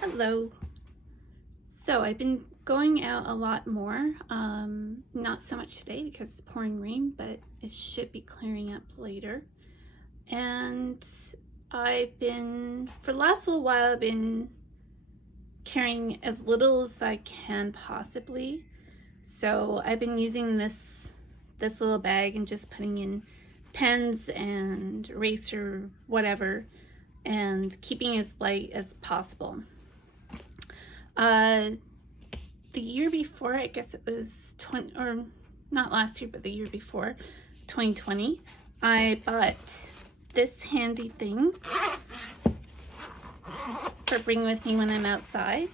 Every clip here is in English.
Hello. So I've been going out a lot more. Not so much today because it's pouring rain, but it should be clearing up later. And for the last little while, I've been carrying as little as I can possibly. So I've been using this little bag and just putting in pens and eraser, whatever, and keeping as light as possible. The year before, I guess it was or not last year, but the year before, 2020, I bought this handy thing for bringing with me when I'm outside.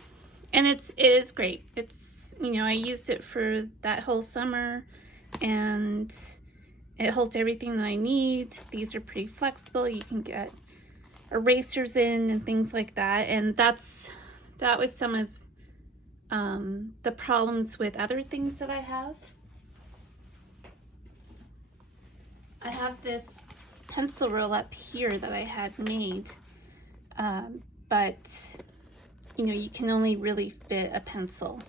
And it is great. It's, I used it for that whole summer and it holds everything that I need. These are pretty flexible. You can get erasers in and things like that. And that was some of the problems with other things that I have. I have this pencil roll up here that I had made, but you can only really fit a pencil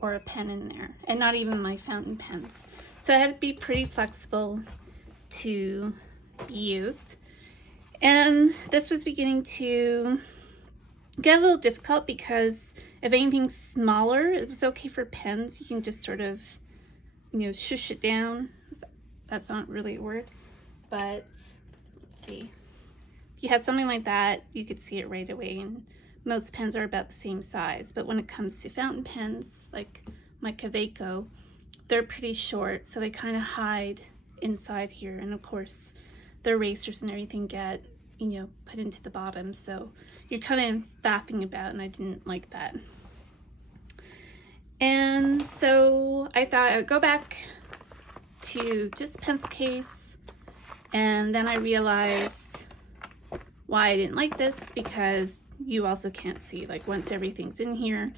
or a pen in there, and not even my fountain pens. So I had to be pretty flexible to be used. And this was beginning to get a little difficult because if anything's smaller, it was okay for pens. You can just sort of, shush it down. That's not really a word, but let's see. If you had something like that, you could see it right away, and most pens are about the same size. But when it comes to fountain pens, like my Kaweco, they're pretty short, so they kind of hide inside here. And of course, the erasers and everything get, put into the bottom, so you're kind of faffing about, and I didn't like that. And so I thought I would go back to just pencase, and then I realized why I didn't like this, because you also can't see, like, once everything's in here,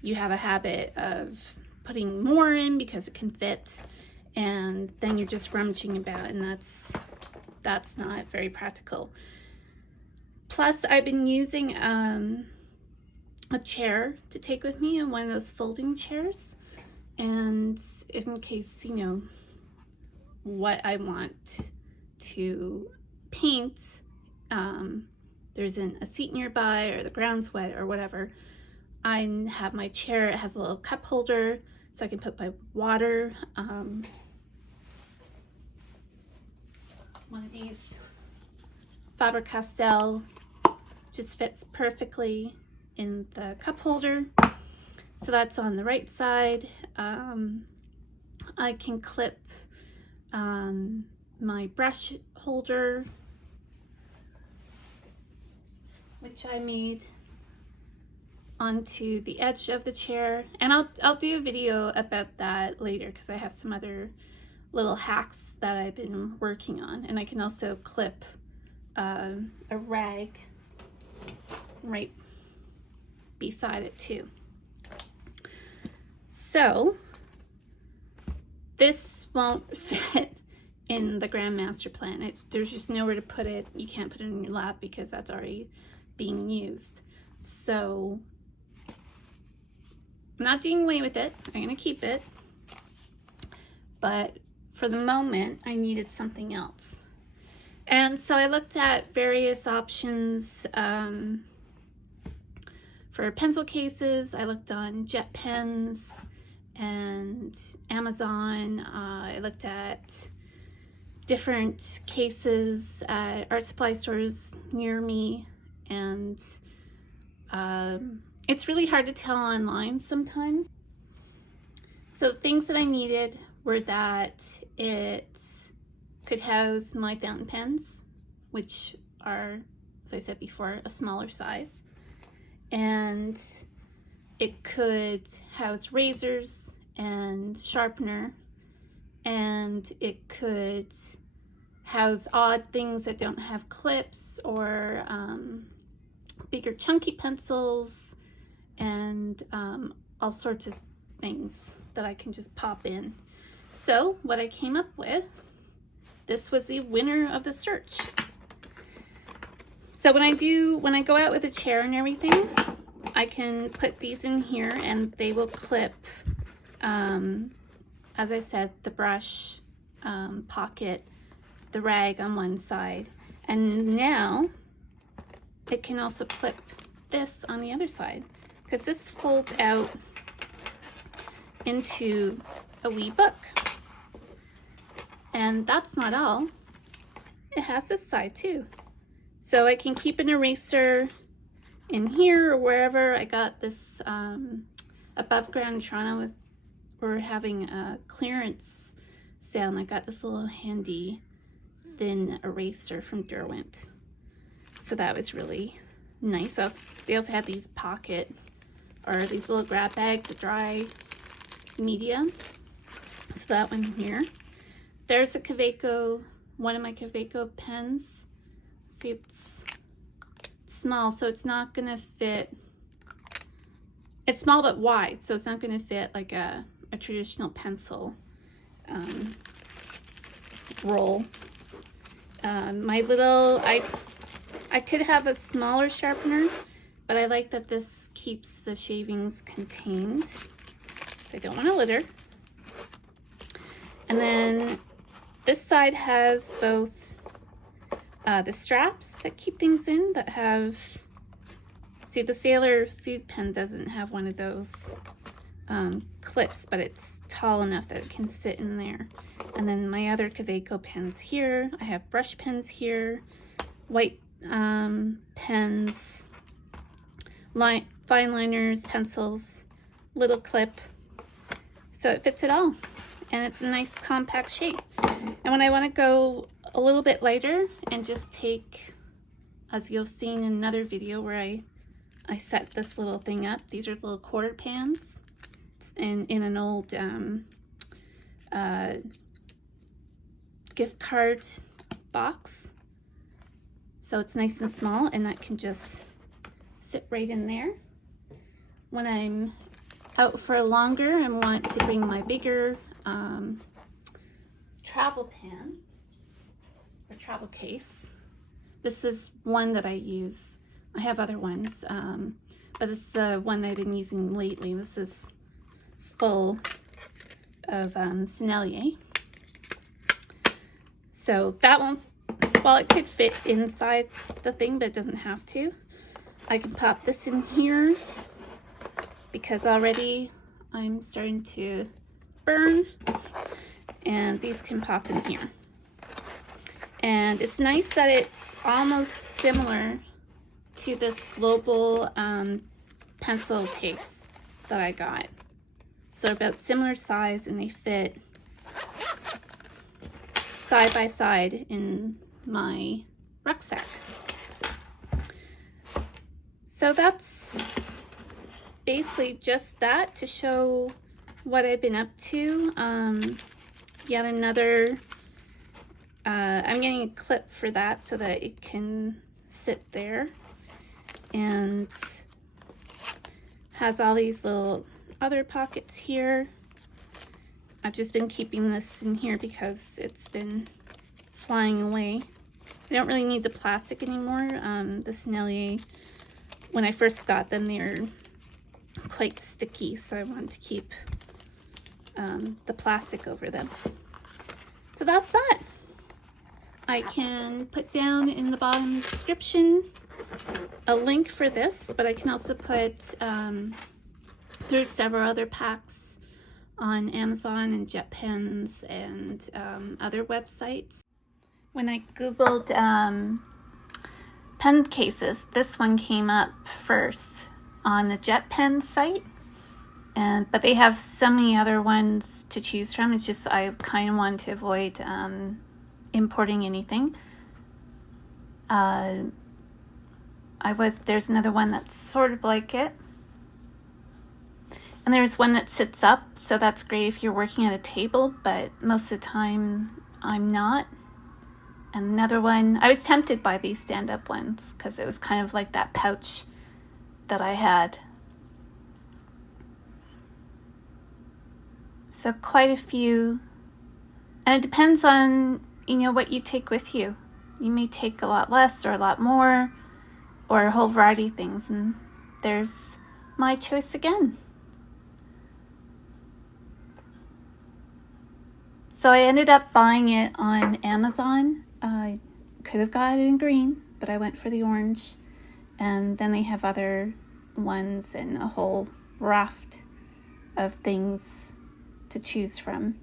you have a habit of putting more in because it can fit, and then you're just rummaging about, and that's not very practical. Plus, I've been using a chair to take with me, and one of those folding chairs, and if in case, what I want to paint, there isn't a seat nearby or the ground's wet or whatever, I have my chair. It has a little cup holder so I can put my water. One of these Faber-Castell just fits perfectly in the cup holder. So that's on the right side. I can clip my brush holder, which I made, onto the edge of the chair, and I'll do a video about that later because I have some other little hacks that I've been working on. And I can also clip a rag right beside it too. So this won't fit in the Grand Master Plan. There's just nowhere to put it. You can't put it in your lap because that's already being used. So I'm not doing away with it. I'm gonna keep it. But for the moment, I needed something else. And so I looked at various options for pencil cases. I looked on Jet Pens and Amazon. I looked at different cases at art supply stores near me, and it's really hard to tell online sometimes. So things that I needed were that it could house my fountain pens, which are, as I said before, a smaller size, and it could house razors and sharpener, and it could house odd things that don't have clips, or bigger chunky pencils, and all sorts of things that I can just pop in. So what I came up with, this was the winner of the search. So when I go out with a chair and everything, I can put these in here and they will clip, as I said, the brush, pocket, the rag on one side. And now it can also clip this on the other side, because this folds out into a wee book. And that's not all. It has this side too. So I can keep an eraser in here or wherever. I got this above ground in Toronto. We're having a clearance sale, and I got this little handy thin eraser from Derwent. So that was really nice. They also had these pocket, or these little grab bags of dry media. So that one here. There's a Kaweco, one of my Kaweco pens. See, it's small, so it's not gonna fit. It's small but wide, so it's not gonna fit like a traditional pencil roll. My little, I could have a smaller sharpener, but I like that this keeps the shavings contained. I don't want to litter. And then this side has both the straps that keep things in that have, see, the Sailor food pen doesn't have one of those clips, but it's tall enough that it can sit in there. And then my other Kaweco pens here. I have brush pens here, white pens, fine liners, pencils, little clip. So it fits it all, and it's a nice compact shape. And when I want to go a little bit lighter and just take, as you've seen in another video where I set this little thing up, these are little quarter pans in an old gift card box. So it's nice and small, and that can just sit right in there. When I'm out for longer and want to bring my bigger travel pan or travel case, this is one that I use. I have other ones, but this is the one I've been using lately. This is full of Sennelier. So that one, well, it could fit inside the thing, but it doesn't have to. I can pop this in here because already I'm starting to burn, and these can pop in here. And it's nice that it's almost similar to this global pencil case that I got. So about similar size, and they fit side by side in my rucksack. So that's basically just that to show what I've been up to. Yet another, I'm getting a clip for that so that it can sit there, and has all these little other pockets here. I've just been keeping this in here because it's been flying away. I don't really need the plastic anymore. The Sennelier, when I first got them, they were quite sticky, so I wanted to keep the plastic over them. So that's that. I can put down in the bottom description a link for this, but I can also put, there's several other packs on Amazon and JetPens and other websites. When I googled pen cases, this one came up first on the JetPens site, but they have so many other ones to choose from. It's just I kind of want to avoid importing anything. There's another one that's sort of like it. And there's one that sits up, so that's great if you're working at a table, but most of the time I'm not. And another one, I was tempted by these stand-up ones because it was kind of like that pouch that I had. So quite a few. And it depends on, what you take with you. You may take a lot less or a lot more, or a whole variety of things. And there's my choice again. So I ended up buying it on Amazon. I could have got it in green, but I went for the orange. And then they have other ones and a whole raft of things to choose from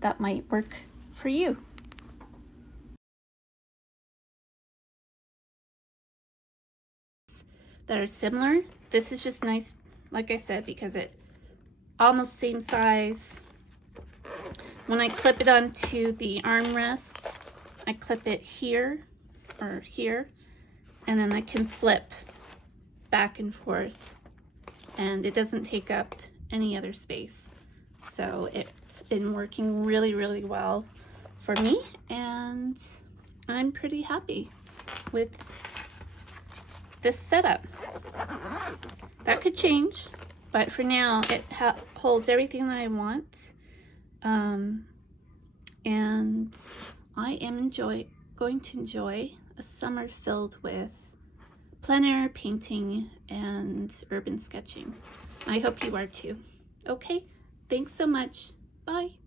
that might work for you. That are similar. This is just nice, like I said, because it almost same size. When I clip it onto the armrest, I clip it here or here, and then I can flip back and forth, and it doesn't take up any other space. So it's been working really, really well for me, and I'm pretty happy with this setup. That could change, but for now it holds everything that I want, and I am going to enjoy a summer filled with plein air painting and urban sketching. I hope you are too. Okay, thanks so much. Bye.